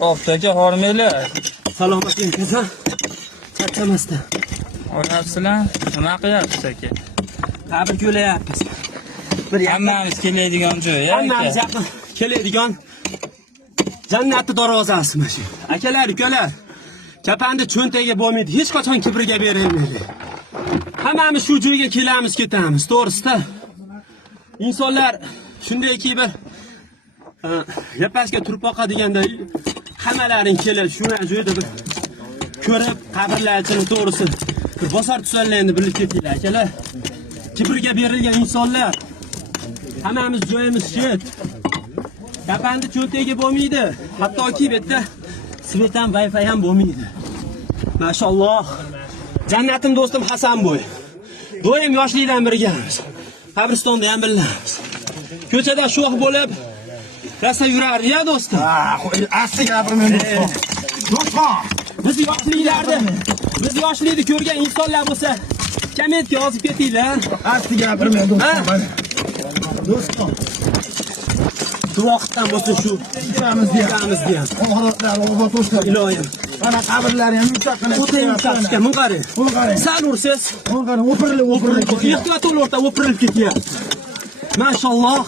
Oftaga hormaylar. Salomating kuzim. Charchamasdan. Olasizlar, nima qilyapsiz aka? Tabir ko'layapmiz. Hammamiz keladigan joy, Hammamiz aka. yaqin keladigan jannatning darvozasi mana shu. Akalar, ukalar. Kapanda cho'ntagiga bo'lmaydi, hech qachon kibrga berilmaydi. Hammamiz shu joyga kelamiz, ketamiz, to'g'risida. Insonlar shundayki bir yapashga turpoqqa deganda hammalaring kelib shu joyda bir ko'rib qabrlarni to'g'risi bir bosar tusanlarni bilib ketinglar akalar. Kibrga berilgan insonlar hammamiz joyimiz shet. Kapanda cho'ntagiga bo'lmaydi. Hattoki bu yerda svet ham Wi-Fi ham bo'lmaydi. Mashalloh. Jannatim do'stim Hasanboy. Doim yoshlikdan birgamiz. Qabristonda ham birlamiz. Ko'chada sho'x bo'lib rasa yurardi-ya do'stim. Asta gapirmang do'stim. Do'stim. Biz yoshlikni ko'rgan insonlar bo'lsa, kommentga yozib ketinglar. Asta gapirmang do'stim. Do'stim. Shu vaqtdan bo'lsa shu Yuramiz ham. Oxiratlar obod bo'lsin. Iloyim. Mana qabrlari ham yumshoqqina. O'ta yumshoqqa mun qarang. Buni qarang. Sal ursiz, Buni qarang, o'pirilib ehtiyot o'rta o'pirilib ketyapti. Mashalloh.